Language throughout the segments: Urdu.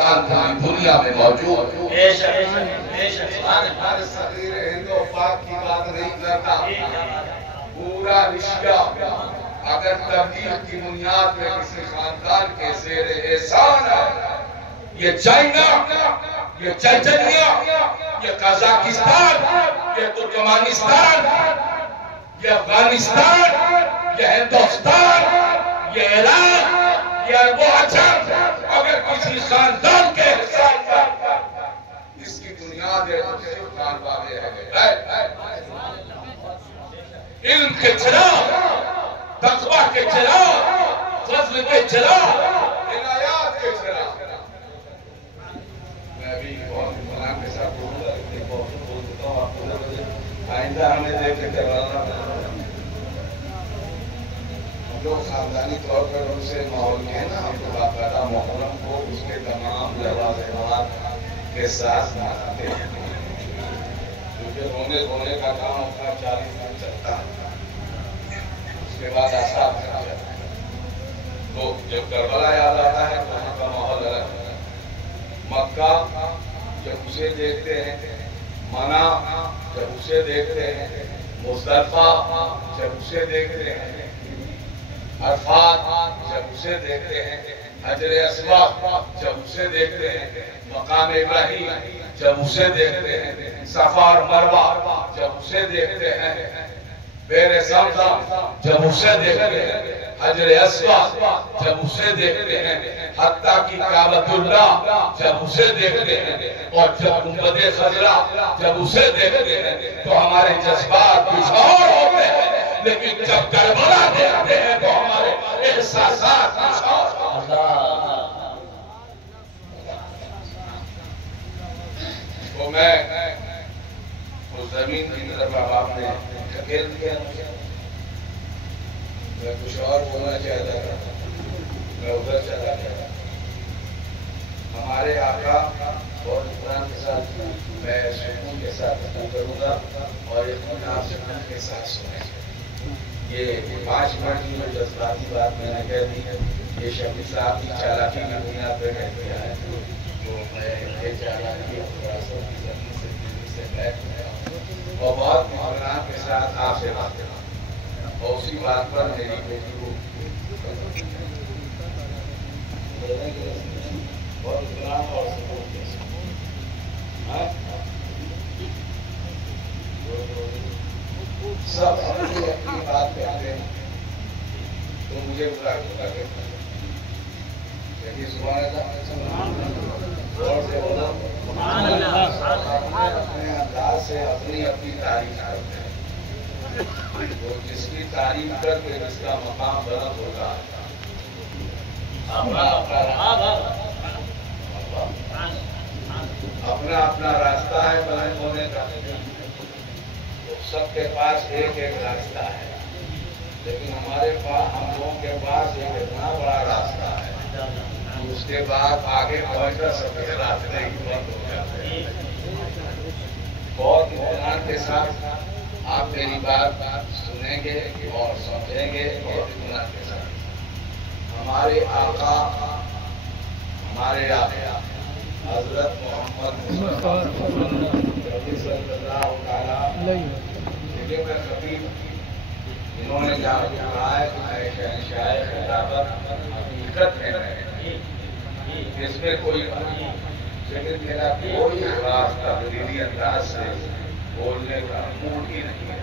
دنیا میں موجود صغیر ہند و پاک کی بات نہیں کرتا، پورا رشتہ اگر تبلیغ کی بنیاد میں کسی خاندان کے زیر احسان ہے، یہ چائنا، یہ چچنیا، یہ قازقستان، یہ ترکمانستان، یہ افغانستان، یہ ہندوستان، یہ عراق، یہ ارب و عجم، اگر کسی خاندان کے احسان کا اس کی بنیاد ہے تو صرف خان والے ہے۔ علم کے چراغ، تقویٰ کے چراغ، فضل کے چراغ، عنایات کے چراغ۔ میں ابھی بہت فلان کے ساتھ بول دیتا ہوں آپ کو، آئندہ ہمیں دیکھ کے کروانا جو خاندانی طور پر ان سے ماحول میں ہے نا، ہم کو باقاعدہ محرم کو اس کے تمام لوازمات کے ساتھ مناتے ہیں، کیونکہ رونے کا کام اپنا 40 دن چلتا ہے، اس کے بعد آسان ہو جاتا ہے۔ تو جب کربلا یاد آتا ہے تو وہاں کا ماحول الگ ہے۔ مکہ جب اسے دیکھتے ہیں، منی جب اسے دیکھتے ہیں، مزدلفہ جب اسے دیکھتے ہیں، عرفات جب اسے دیکھتے ہیں، حجر اسود جب اسے دیکھتے ہیں، مقام ابراہیم جب اسے دیکھتے ہیں، صفا اور مروہ جب اسے دیکھتے ہیں، بئر زمزم جب اسے دیکھتے ہیں، حجر اسود جب اسے دیکھتے ہیں، حتیٰ کہ کعبۃ اللہ جب اسے دیکھتے ہیں، اور جب گنبد خضرا جب اسے دیکھتے ہیں تو ہمارے جذبات کچھ اور ہوتے ہیں، لیکن جب کربلا دیکھتے ہیں تو ہمارے احساسات کچھ اور ہوتے ہیں۔ تو میں اس زمین کی طرف آپ نے دھکیل دیا، میں کچھ اور بولنا چاہتا تھا، میں ادھر چلا گیا۔ ہمارے آقا اور قرآن کے ساتھ میں سکون کے ساتھ کروں گا اور اطمینان سکون کے ساتھ سنیں گے۔ یہ 5 منٹ کی جو جذباتی بات میں نے کہہ دی ہے، یہ شفیع صاحب کی چالاکی کی بنیاد پہ کہہ دیا ہے، تو میں یہ چالاکی خلاصوں کی زمین سے دل سے بیٹھ گیا اور بہت محرمات کے ساتھ آپ سے بات کروں اور اسی بات پر میری بیٹی کو بہت اطمینان اور سکون کے ساتھ سب اپنی اپنی بات کرتے ہیں تو مجھے برا کرتا کرتا ہے، لیکن سبحان اللہ اور سے بولا اپنے انداز سے اپنی اپنی تعریف کرتے ہیں، تو جس کی تعریف کر کے جس کا مقام بلند ہوگا، اپنا اپنا راستہ ہے بلند ہونے کا، سب کے پاس ایک ایک راستہ ہے، لیکن ہمارے پاس، ہم لوگوں کے پاس ایک اتنا بڑا راستہ ہے، اس کے بعد آگے پہنچ کر سب کے راستے ہی بند ہو جاتے ہیں۔ بہت اطمینان کے ساتھ آپ میری بات سنیں گے اور سمجھیں گے، بہت اطمینان کے ساتھ۔ ہمارے آقا، ہمارے آقا حضرت محمد صلی اللہ تعالیٰ میں خطیب، انہوں نے جہاں کہا ہے کہ میں شہنشاہ خلافت حقیقت ہے، اس میں کوئی لیکن میرا کوئی خاص تقریری انداز سے بولنے کا موڈ ہی نہیں ہے۔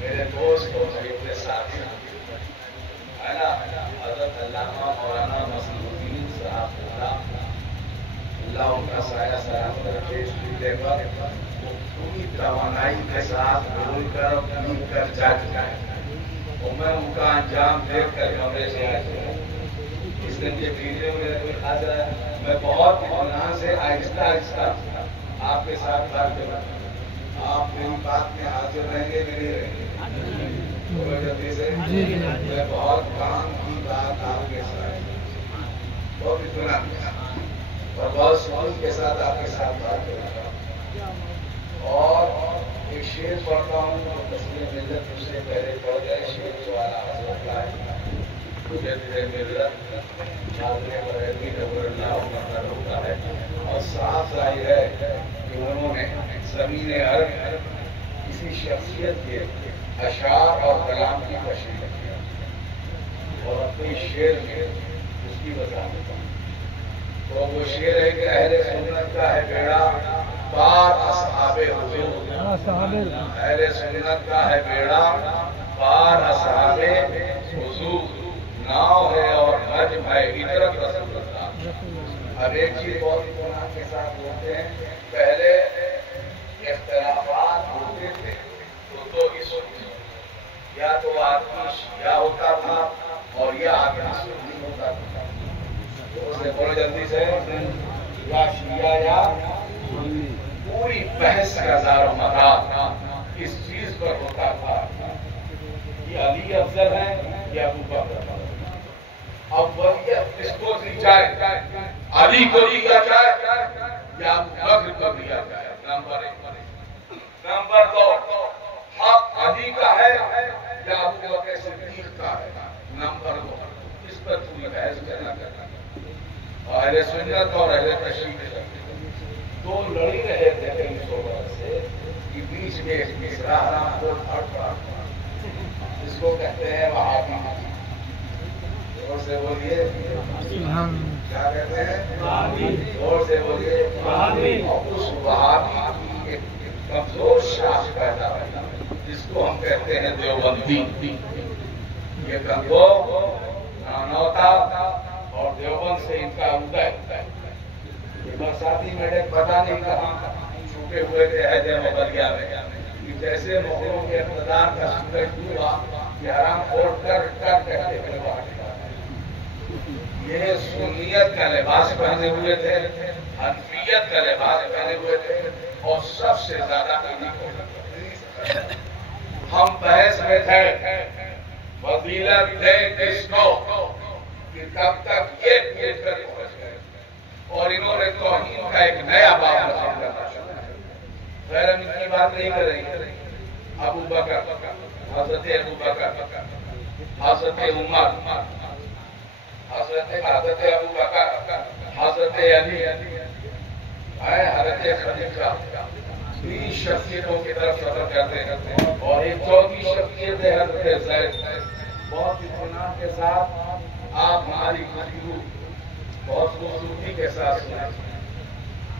میرے دوست اور میرے ساتھی ہے نا، حضرت علامہ مولانا مسعود الدین صاحب اللہ ان کا سایہ سلامت رکھے، اس لیے پر پوری توانائی کے ساتھ بول کر بول کر جگ جائے، اور میں ان کا انجام دیکھ کر کمرے سے آ گیا۔ اس دن کے ویڈیو میرا کوئی خاص ہے، میں بہت اطمینان سے آہستہ آہستہ آپ کے ساتھ بات کروں، آپ میری بات میں حاضر رہیں گے کہ نہیں رہیں گے؟ جلدی سے میں بہت کام کی بات آپ کے ساتھ، بہت اطمینان کے ساتھ اور بہت سکون کے ساتھ آپ کے ساتھ بات کروں گا، اور ایک شعر پڑھتا ہوں جو تسلیم ملت اس سے پہلے پڑھ گئے، شعر جو والا حضرت لائی مجھے ملت حاضر بریلوی رضی اللہ عنہ زمین عرب کسی شخصیت کے اشعار اور کلام کی تشریح کیا اور اپنے شعر میں اس کی وضاحت. تو وہ شعر ہے کہ اہل سنت کا ہے بیڑا پار اصحاب حضور. اہل سنت کا ہے بیڑا پار اصحاب حضور. ناؤ ہے اور نجم ہے عطرت رسول اللہ. اب ایک چیز بہت اطمینان کے ساتھ بولتے ہیں، پہلے اختلافات ہوتے تھے تو اس یا تو آدمی شیعہ ہوتا تھا اور یا آدمی سنی ہوتا تھا. بولے جلدی سے، یا شیعہ یا پوری بحث کا دار و مدار اس چیز پر ہوتا تھا کہ علی افضل ہے یا ابو بکر. اولیت کس کو دی جائے، علی کو دیا جائے یا ابو بکر کو دیا جائے. نمبر 1. نمبر 2، حق علی کا ہے یا ابو بکر صدیق کا ہے. نمبر 2، اس پر پوری بحث کرنا. اہل سنت اور اہل تشیع دو لڑی رہے تھے کئی سو برس سے کہ بیچ میں ایک مصرع اس کو کہتے ہیں وہابی. زور سے بولیے کیا کہتے ہیں؟ زور سے بولیے. اور اس وہابی کی ایک کمزور شاخ پیدا ہے جس کو ہم کہتے ہیں دیوبندی. یہ کمزور نانوتا اور دیوبند سے ان کا ادے. برساتی میڈے پتا نہیں کہاں چھپے ہوئے تھے عہد مغلیہ میں کہ جیسے مغلوں کے اقتدار کا سورج ڈوبا کہ حرام خور کر کہتے تھے. یہ سنیت کا لباس پہنے ہوئے تھے، حنفیت کا لباس پہنے ہوئے تھے اور سب سے زیادہ ہم بحث میں تھے فضیلت دے کس کو کہ تب تک یہ پوچھ کر پہنچ گئے اور انہوں نے توہین کا ایک نیا باب نصب کرنا شروع کیا. خیر ہم ان کی بات نہیں کر رہے. ابو بکر، حضرت ابو بکر، حضرت عمر، حضرت ابو بکر، حضرت علی، حضرت خدیجہ، 3 شخصیتوں کی طرف سفر کرتے ہیں اور ایک چوتھی شخصیت ہے حضرت زید. بہت اطمینان کے ساتھ آپ ہماری گفتگو بہت خوبصورتی کے ساتھ سنیں.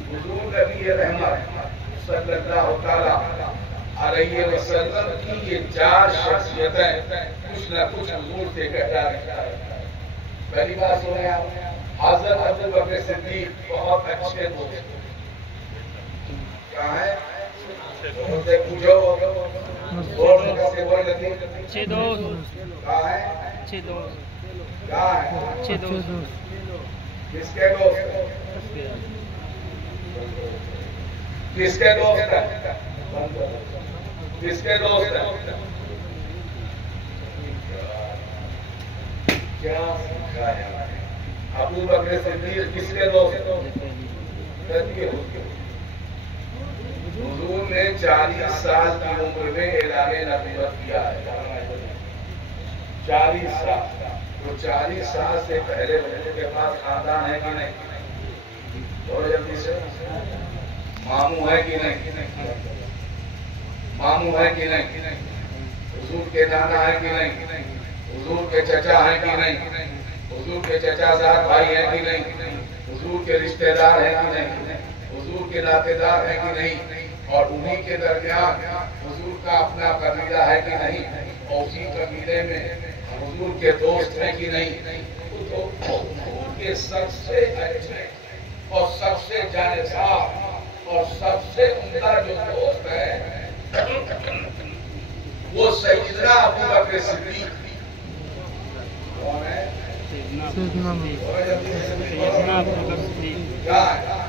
حضور نبی رحمت صلی اللہ تعالیٰ علیہ وسلم کی یہ 4 شخصیتیں کچھ نہ کچھ حضور سے کہتا رہتا ہے. پہلی بات سنیں آپ، حضرت ابو بکر صدیق بہت اچھے دوست. کہاں ہے؟ پوچھو اچھے دوست کہاں ہے؟ اچھے دوست کہاں ہے؟ اچھے دوست. کس کے دوست؟ کس کے دوست ہے؟ کس کے دوست ہے؟ کیا سمجھایا؟ ابو بکر صدیق کس کے دوست؟ حضور نے 40 سال کی عمر میں اعلان نبوت کیا ہے. 40 سال. تو 40 سال سے پہلے حضور کے پاس خاندان ہے کہ نہیں؟ بہت جلدی سے. ماموں ہے کہ نہیں؟ ماموں ہے کہ نہیں؟ حضور کے نانا ہے کہ نہیں؟ حضور کے چچا ہیں کہ نہیں؟ حضور کے چچا زاد بھائی ہیں کہ نہیں؟ حضور کے رشتہ دار ہیں کہ نہیں؟ حضور کے ناطے دار ہیں کہ نہیں؟ اور انہی کے درمیان حضور کا اپنا قبیلہ ہے کہ نہیں؟ اور اسی قبیلے میں حضور کے دوست ہیں کہ نہیں؟ تو حضور کے سب سے اچھے اور سب سے جانسار اور سب سے عمدہ جو دوست ہے وہ سیدنا ابو بکر صدیق. کون ہے؟ سیدنا ابو بکر صدیق. کیا ہے؟